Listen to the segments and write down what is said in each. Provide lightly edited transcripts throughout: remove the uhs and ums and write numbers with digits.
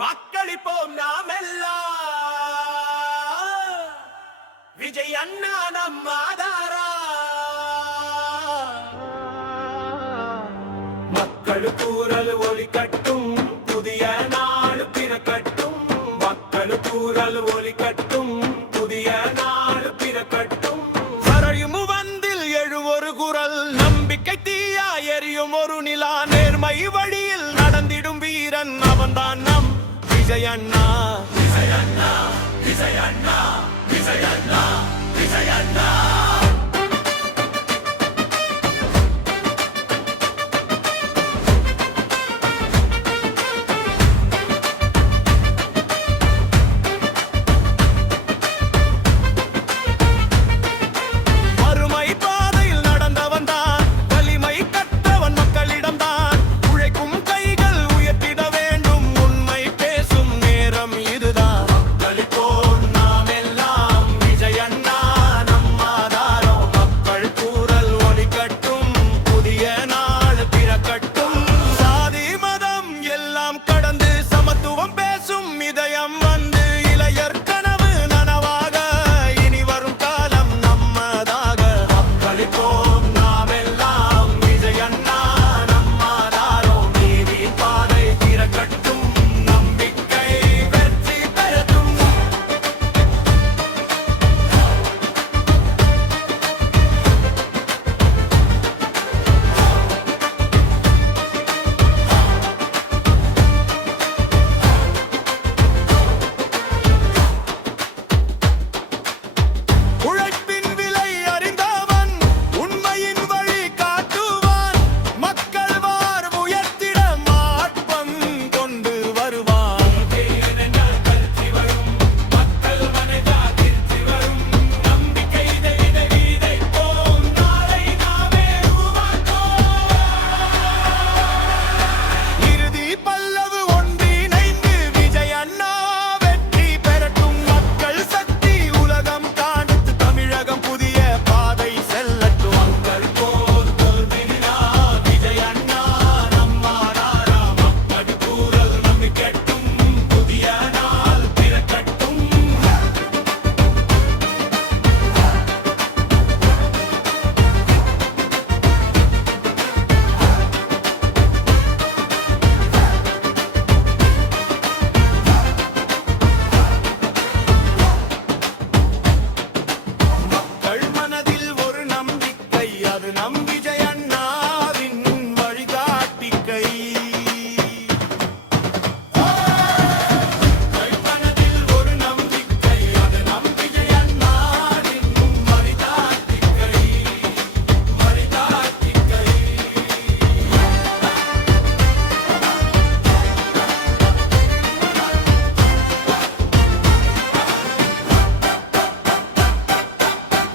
வாக்களிப்போம் நாமெல்லாம் விஜய் அண்ணா நம் ஆதாரா. மக்கள் கூறல் ஒலிக்கட்டும், புதிய நாடு பிறக்கட்டும். மக்கள் கூறல் ஒலிக்கட்டும், புதிய நாடு பிறக்கட்டும். சரையும் வந்தில் எழுவொரு குரல், நம்பிக்கை தீயா எரியும் ஒரு நிலா. நேர்மை வழியில் நடந்திடும் வீரன் அவன்தான் நம் விஜய் அண்ணா. விஜய் அண்ணா, விஜய் அண்ணா, விஜய் அண்ணா, விஜய் அண்ணா.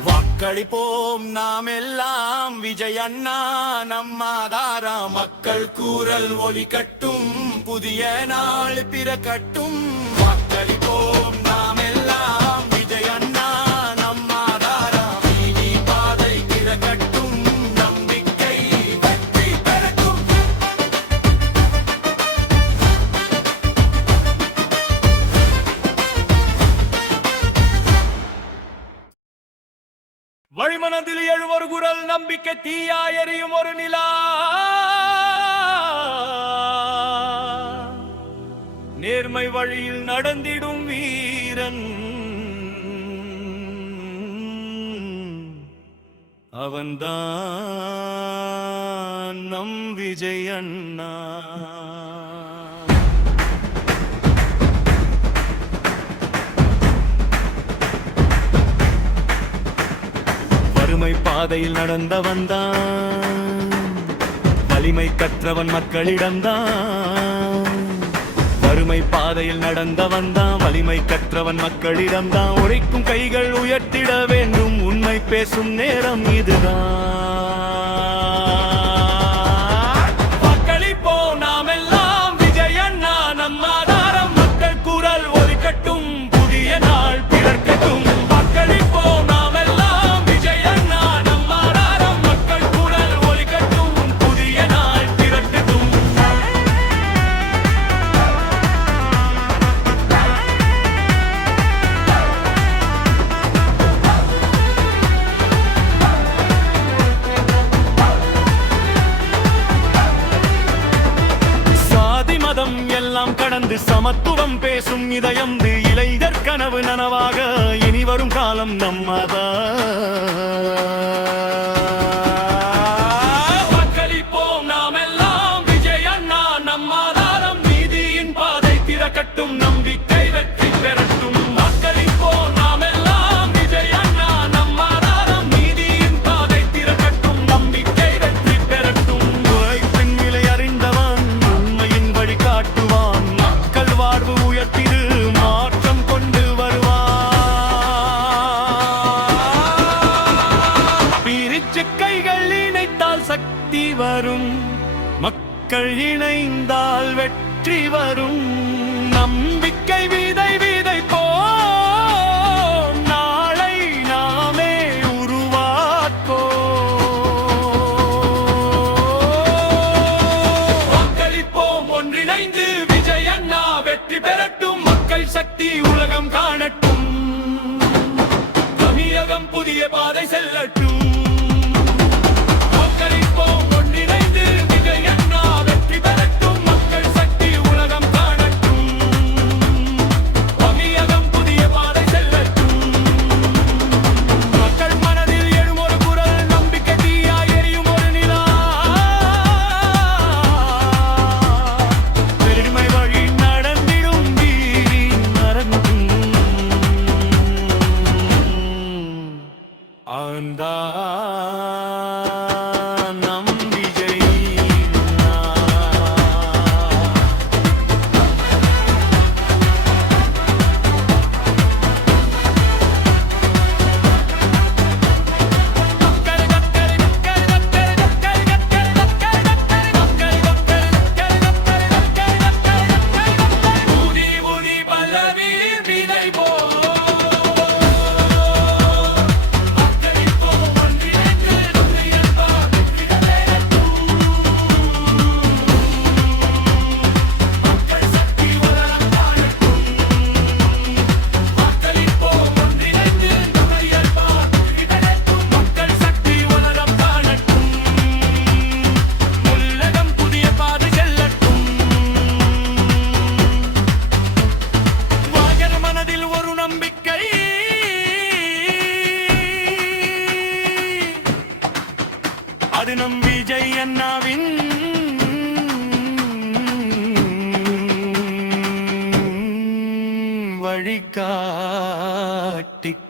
வாக்களிப்போம் நாம் எல்லாம் விஜய் அண்ணா நம் ஆதாரா. மக்கள் கூறல் ஒலிக்கட்டும், புதிய நாள் பிறக்கட்டும். வாக்களிப்போம் நாம் எல்லாம் விஜய் அண்ணா நம் ஆதாரா. நீதி பாதை திறக்கட்டும், நம்பிக்கை வெற்றி பெறட்டும். வழிமனதில் எழுவொரு குரல், நம்பிக்கை தீயா எரியும் ஒரு நிலா. நேர்மை வழியில் நடந்திடும் வீரன் அவன்தான் நம் விஜய் அண்ணா. வறுமை பாதையில் நடந்தவன்தான், வலிமை கற்றவன் மக்களிடம்தான். வறுமை பாதையில் நடந்தவன்தான், வலிமை கற்றவன் மக்களிடம்தான். உழைக்கும் கைகள் உயர்த்திட வேண்டும், உண்மை பேசும் நேரம் இதுதான். வாக்களிப்போம் நாம் எல்லாம் விஜய் அண்ணா நம் ஆதாரம். மக்கள் குரல் ஒலிக்கட்டும், புதிய நாள் பிறக்கட்டும். வாக்களிப்போம் நாம் எல்லாம் விஜய் அண்ணா நம் ஆதாரம். மக்கள் குரல் ஒலிக்கட்டும், புதிய நாள் பிறக்கட்டும். கடந்து சமத்துவம் பேசும் இதயம் இளைஞர் கனவு நனவாக இனி வரும் காலம் நம்மதான். வாக்களிப்போம் நாமெல்லாம், விஜய் அண்ணா நம் ஆதாரம், நீதியின் பாதை திறக்கட்டும், நம்பிக்கை வெற்றி பெறட்டும். வாக்களிப்போம் நாமெல்லாம், விஜய் அண்ணா நம் ஆதாரம், நீதியின் பாதை திறக்கட்டும், நம்பிக்கை வெற்றி பெறட்டும். உழைப்பின் விலை அறிந்தவன் உண்மையின் வழி காட்டுவான், மக்கள் வாழ்வு உயர்த்திடு மாற்றம் கொண்டு வருவான். பிரிச்சு கைகள் இணைத்தால் சக்தி வரும், மக்கள் இணைந்தால் வெற்றி வரும். நம்பிக்கை விதை விதைப்போம், நாளை நாமே உருவாக்குவோம். வாக்களிப்போம் ஒன்றிணைந்து, விஜய் அண்ணா வெற்றி பெறட்டும், மக்கள் சக்தி உலகம் காணட்டும், தமிழகம் புதிய பாதை செல்லட்டும். வாக்களிப்போம் ஒன்றிணைந்து, விஜய் அண்ணா வெற்றி பெறட்டும், மக்கள் சக்தி உலகம் காணட்டும், தமிழகம் புதிய பாதை செல்லட்டும். மக்கள் மனதில் எழும் ஒரு குரல், நம்பிக்கை தீயாய் எரியும் ஒரு நிலா, பெருமை வழி நடந்திடும் வீரி மறந்தும் ஆண்டா நம் விஜய் அண்ணா. ஊதி ஊதி பல்லவி விதை போ, வாக்களிப்போம் ஒன்றிணைந்து, துணியல் பார் வெற்றி பெறட்டும், மக்கள் சக்தி உலகம் காணட்டும். வாக்களிப்போம் ஒன்றிணைந்து, துணியல் பார் வெற்றி பெறட்டும், மக்கள் சக்தி உலகம் காணட்டும், உலகம் புதிய பாதை செல்லட்டும். வாகன மனதில் ஒரு நம்பிக்கை, அது நம் விஜய் அண்ணாவின்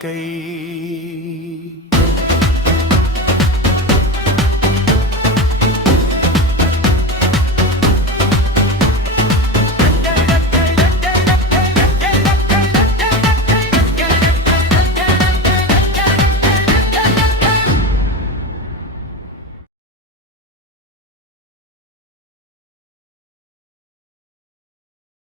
வழிகாட்டிக்கை.